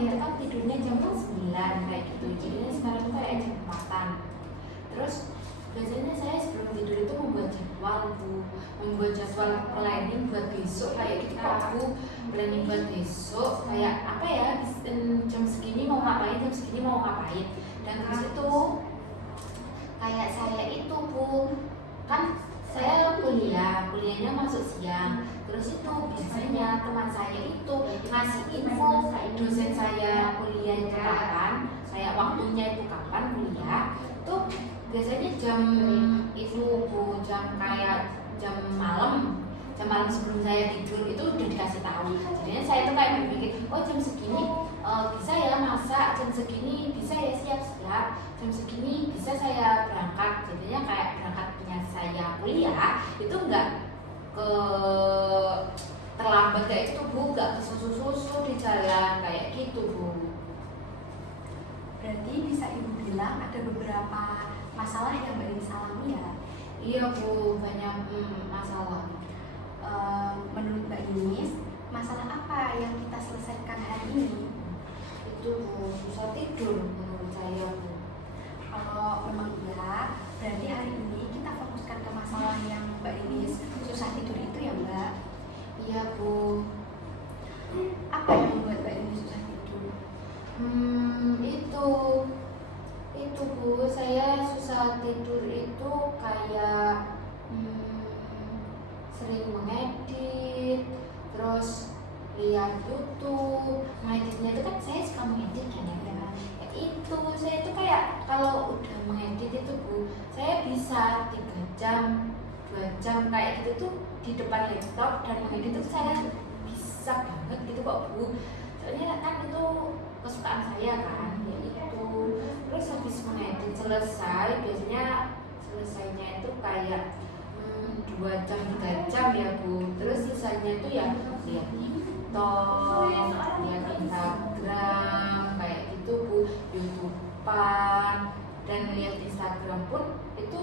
saya kan tidurnya jam 9 kayak gitu, jadi sekarang tuh kayak jam 4-an. Terus biasanya saya sebelum tidur itu membuat jadwal planning buat besok kayak gitu kok Bu. Planning buat besok kayak apa ya, jam segini mau ngapain, jam segini mau ngapain. Dan terus itu kayak saya itu Bu, kan saya kuliahnya masuk siang. Terus itu biasanya teman saya itu ngasih info dosen saya kuliah itu kapan, kayak waktunya itu kapan kuliah. Tuh biasanya jam itu Bu, jam malam sebelum saya tidur itu udah dikasih tahu. Jadinya saya tuh kayak berpikir, oh jam segini bisa ya masak, jam segini bisa ya siap-siap, jam segini bisa saya berangkat. Jadinya kayak berangkatnya saya kuliah itu enggak terlambat kayak gitu Bu, enggak kesusu-susu di jalan kayak gitu Bu. Berarti bisa Ibu bilang ada beberapa masalah yang Mbak Ninis alami ya? Iya Bu, banyak masalah. Menurut Mbak Ninis, masalah apa yang kita selesaikan hari ini? Itu Bu, susah tidur menurut saya Bu. Kalau memang iya, berarti hari ini kita fokuskan ke masalah yang Mbak Ninis susah tidur itu ya Mbak? Iya Bu. Apa yang membuat Mbak Ninis susah tidur? Itu Bu, saya susah tidur itu kayak sering mengedit, terus lihat YouTube. Mengeditnya itu kan saya suka mengedit kan ya. Itu saya itu kayak kalau udah mengedit itu Bu, saya bisa 3 jam 2 jam kayak gitu tuh di depan laptop dan mengedit itu saya bisa banget gitu kok Bu. Soalnya kan itu kesukaan saya kan ya itu. Terus habis mengedit selesai, biasanya selesainya itu kayak 2 jam 3 jam ya Bu. Terus sisanya itu ya lihat TikTok, lihat Instagram kayak gitu Bu, YouTubean. Dan lihat Instagram pun itu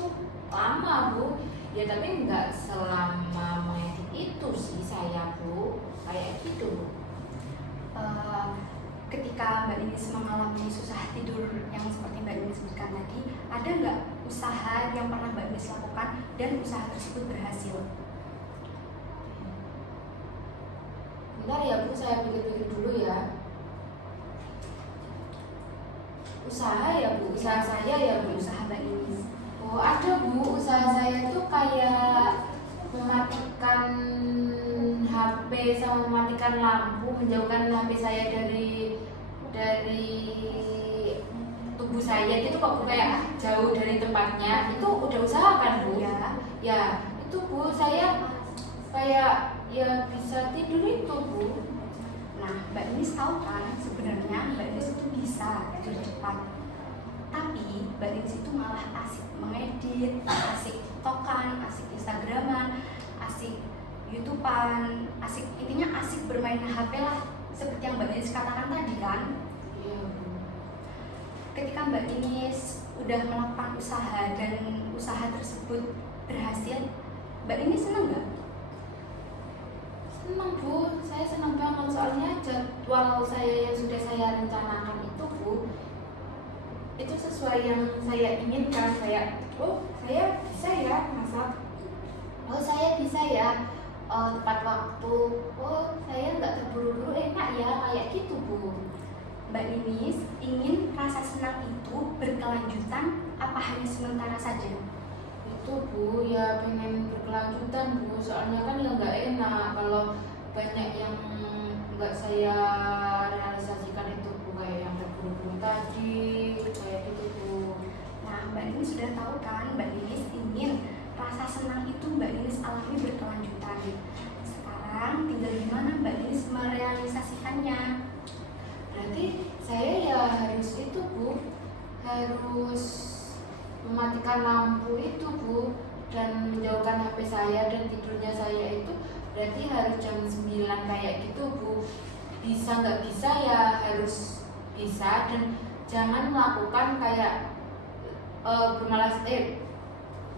lama Bu ya, tapi nggak selama mengedit itu sih saya Bu, kayak gitu Bu. Ketika Mbak Ninis mengalami susah tidur yang seperti Mbak Ninis sebutkan tadi, ada nggak usaha yang pernah Mbak Ninis lakukan dan usaha tersebut berhasil? Bentar ya Bu, saya pikir-pikir dulu ya. Usaha ya Bu, usaha saya ya Bu. Usaha Mbak Ninis. Oh ada Bu, usaha saya tuh kayak mematikan HP sama mematikan lampu, menjauhkan HP saya dari tubuh saya gitu kok Bu, kayak jauh dari tempatnya. Itu udah usaha kan Bu? Ya itu Bu, saya kayak ya bisa tidur itu Bu. Nah, Mbak Ninis tahu kan sebenarnya Mbak Ninis itu bisa tidur cepat, tapi Mbak Ninis itu malah asik mengedit, asik TikTokan, asik Instagraman, asik YouTubean, intinya asik bermain HP lah, seperti yang Mbak Ninis katakan tadi kan. Iya Bu. Ketika Mbak Ninis udah melakukan usaha dan usaha tersebut berhasil, Mbak Ninis senang nggak? Senang Bu, saya senang banget soalnya jadwal saya yang sudah saya rencanakan itu Bu, itu sesuai yang saya inginkan. Kayak oh saya bisa ya masak, oh saya bisa ya tepat waktu, oh saya nggak terburu-buru, enak ya kayak gitu Bu. Mbak Ninis ingin rasa senang itu berkelanjutan apa hanya sementara saja? Itu Bu ya pengen berkelanjutan Bu, soalnya kan ya nggak enak kalau banyak yang nggak saya realisasikan itu Bu, kayak yang terburu-buru tadi kayak gitu Bu. Nah, Mbak Ninis sudah tahu kan Mbak Ninis ingin rasa senang itu Mbak Ninis alami berkelanjutan. Sekarang tinggal gimana Mbak Ninis merealisasikannya. Berarti saya ya harus itu Bu, harus mematikan lampu itu Bu, dan menjauhkan HP saya, dan tidurnya saya itu berarti harus jam 9 kayak gitu Bu. Bisa nggak bisa ya harus bisa, dan jangan melakukan kayak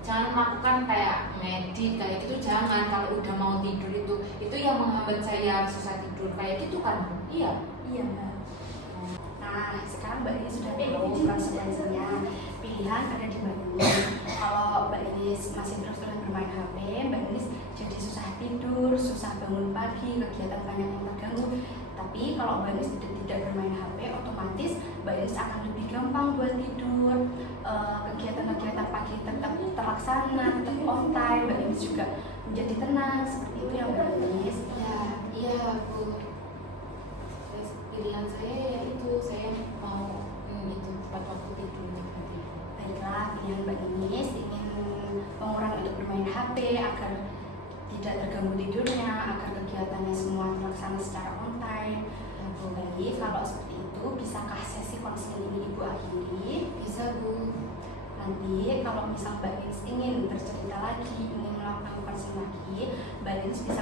jangan melakukan kayak ngedit kayak gitu, jangan. Kalau udah mau tidur itu yang menghambat saya susah tidur kayak gitu kan Bu? Iya? Iya Mbak. Nah, sekarang Mbak Inis sudah tahu konsekuensinya. Pilihan ada di Mbak Inis. Kalau Mbak Inis masih terus-terusan bermain HP, Mbak Inis jadi susah tidur, susah bangun pagi, kegiatan banyak yang terganggu. Tapi kalau Mbak Inis tidak bermain HP, otomatis Mbak Inis akan lebih gampang buat tidur. Kegiatan-kegiatan pagi tetap terlaksana, tetap on time. Mbak Inis juga menjadi tenang. Seperti itu ya Mbak Inis. Iya Bu. Pilihan saya ya itu, saya mau itu tepat waktu tidur tadi. Baiklah, pilihan Mbak Inis ingin mengurangi untuk bermain HP agar tidak terganggu tidurnya, agar kegiatannya semua terlaksana secara on time. Baik, kalau seperti itu, bisakah sesi konseling ini Ibu akhiri? Bisa Bu. Nanti kalau misal Mbak Inis ingin bercerita lagi, ingin melakukan konseling lagi, Mbak Inis bisa